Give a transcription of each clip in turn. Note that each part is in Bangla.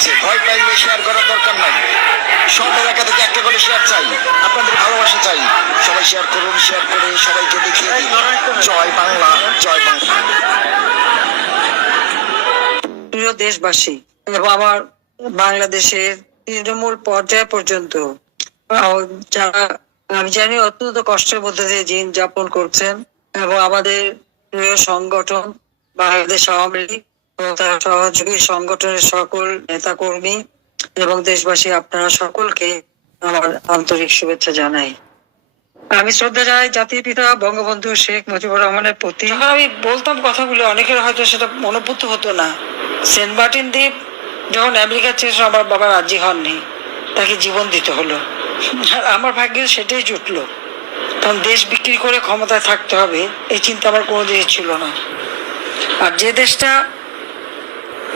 আছে। ভয় পাইলে শেয়ার করার দরকার নাই। সব এলাকা থেকে একটা করে শেয়ার চাই। আপনাদের ভালোবাসা চাই। সবাই শেয়ার করুন শেয়ার করে সবাইকে দেখিয়ে দিন। জয় বাংলা জয় বাংলা প্রিয় দেশবাসী আমার বাংলাদেশের তৃণমূল পর্যায় পর্যন্ত যারা, আমি জানি অত্যন্ত কষ্টের মধ্যে দিয়ে দিন যাপন করছেন, এবং আমাদের প্রিয় সংগঠন বাংলাদেশ আওয়ামী লীগ তার সহযোগী সংগঠনের সকল নেতাকর্মী এবং দেশবাসী আপনারা সকলকে আমার আন্তরিক শুভেচ্ছা জানাই। আমি শ্রদ্ধা জানাই জাতির পিতা বঙ্গবন্ধু শেখ মুজিবুর রহমানের প্রতি। আমি বলতাম কথাগুলো, অনেকের হয়তো সেটা মনোভূত হতো না। সেন্ট মার্টিন দ্বীপ যখন আমেরিকা চেয়েছিল আমার বাবা রাজি হননি, তাকে জীবন দিতে হলো। আর আমার ভাগ্যে সেটাই জুটলো। কারণ দেশ বিক্রি করে ক্ষমতায় থাকতে হবে, এই চিন্তা আমার কোনোদিনই ছিল না। আর যে দেশটা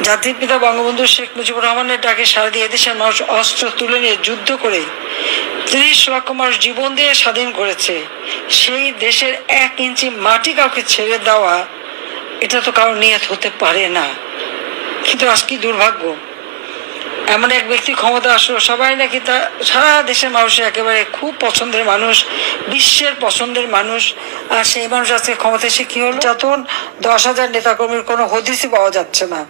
জাতির পিতা বঙ্গবন্ধু শেখ মুজিবুর রহমানের ডাকে সারা দিয়ে দেশের মানুষ অস্ত্র তুলে নিয়ে যুদ্ধ করে ত্রিশ লক্ষ মানুষ জীবন দিয়ে স্বাধীন করেছে। সেই দেশের এক ইঞ্চি মাটি কাউকে ছেড়ে দেওয়া, এটা তো কারও নিয়ত হতে পারে না। কিন্তু আজ কি দুর্ভাগ্য? এমন এক ব্যক্তি ক্ষমতা আসলো, সবাই নাকি তা সারা দেশের মানুষের একেবারে খুব পছন্দের মানুষ, বিশ্বের পছন্দের মানুষ। আর সেই মানুষ আজকে ক্ষমতা এসে কি হলো? যতন দশ হাজার নেতাকর্মীর কোনো হদিসই পাওয়া যাচ্ছে না।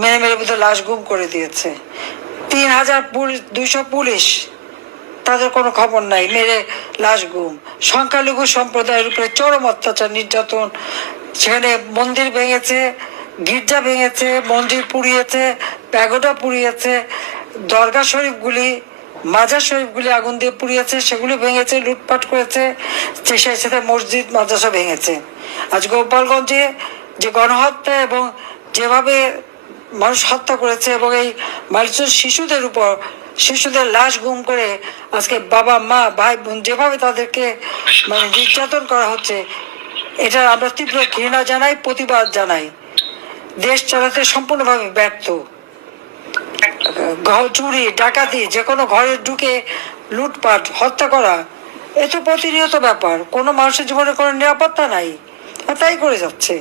মেরে মেরে বোধহয় লাশ গুম করে দিয়েছে। তিন হাজার পুলিশ, দুইশো পুলিশ। তাদের কোনো খবর নাই, মেরে লাশ গুম। সংখ্যালঘু সম্প্রদায়ের উপরে চরম অত্যাচার, নির্যাতন। সেখানে মন্দির ভেঙেছে, গির্জা ভেঙেছে, মন্দির পুড়িয়েছে, প্যাগোডা পুড়িয়েছে, দরগা শরীফগুলি মাজার শরীফগুলি আগুন দিয়ে পুড়িয়েছে, সেগুলি ভেঙেছে, লুটপাট করেছে সেই সাথে মসজিদ, মাদ্রাসা ভেঙেছে। আজ গোপালগঞ্জে যে গণহত্যা এবং যেভাবে মানুষ হত্যা করেছে এবং এই মানুষের শিশুদের উপর, শিশুদের লাশ গুম করে আজকে বাবা, মা, ভাই, বোন যেভাবে তাদেরকে মানে নির্যাতন করা হচ্ছে, এটা আমরা তীব্র ঘৃণা জানাই, প্রতিবাদ জানাই। দেশ চালাতে সম্পূর্ণভাবে ব্যর্থ। চুরি, ডাকাতি যে কোনো ঘরে ঢুকে লুটপাট, হত্যা করা, এ তো প্রতিনিয়ত ব্যাপার। কোনো মানুষের জীবনে কোনো নিরাপত্তা নাই। তাই করে যাচ্ছে।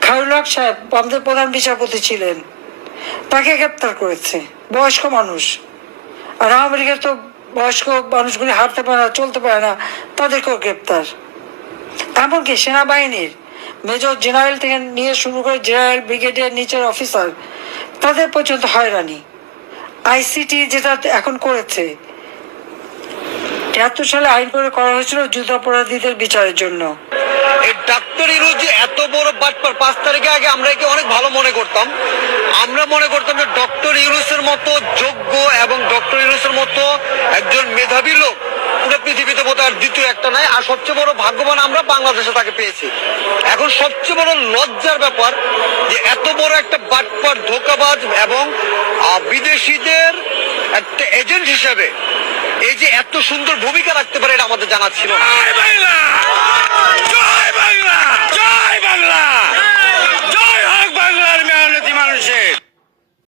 খায়রুল হক সাহেব, আমাদের প্রধান বিচারপতি ছিলেন। তাকে গ্রেপ্তার করেছে। বয়স্ক মানুষ। আর আমেরিকার তো বয়স্ক মানুষগুলি হাঁটতে পারে না, চলতে পারে না, তাদেরকেও গ্রেপ্তার। এমনকি সেনাবাহিনীর মেজর জেনারেল থেকে নিয়ে শুরু করে জেনারেল ব্রিগেডিয়ার নিচের অফিসার, তাদের পর্যন্ত হয়রানি। আইসিটি যেটা এখন করেছে তিয়াত্তর সালে আইন করে করা হয়েছিল যুদ্ধাপরাধীদের বিচারের জন্য। এই ডাক্তার ইরোজ এত বড় বাটপার পাঁচ তারিখে আগে আমরা একে অনেক ভালো মনে করতাম। আমরা মনে করতাম যে ডক্টর ইউনুসের মতো যোগ্য এবং ডক্টর ইউনুসের মতো একজন মেধাবী লোক পুরো পৃথিবীতে বোধ আর দ্বিতীয় একটা নাই। আর সবচেয়ে বড় ভাগ্যবান আমরা বাংলাদেশে তাকে পেয়েছি। এখন সবচেয়ে বড় লজ্জার ব্যাপার যে এত বড় একটা বাটপার ধোকাবাজ এবং বিদেশিদের একটা এজেন্ট হিসেবে এই যে এত সুন্দর ভূমিকা রাখতে পারে এটা আমাদের জানা ছিল না।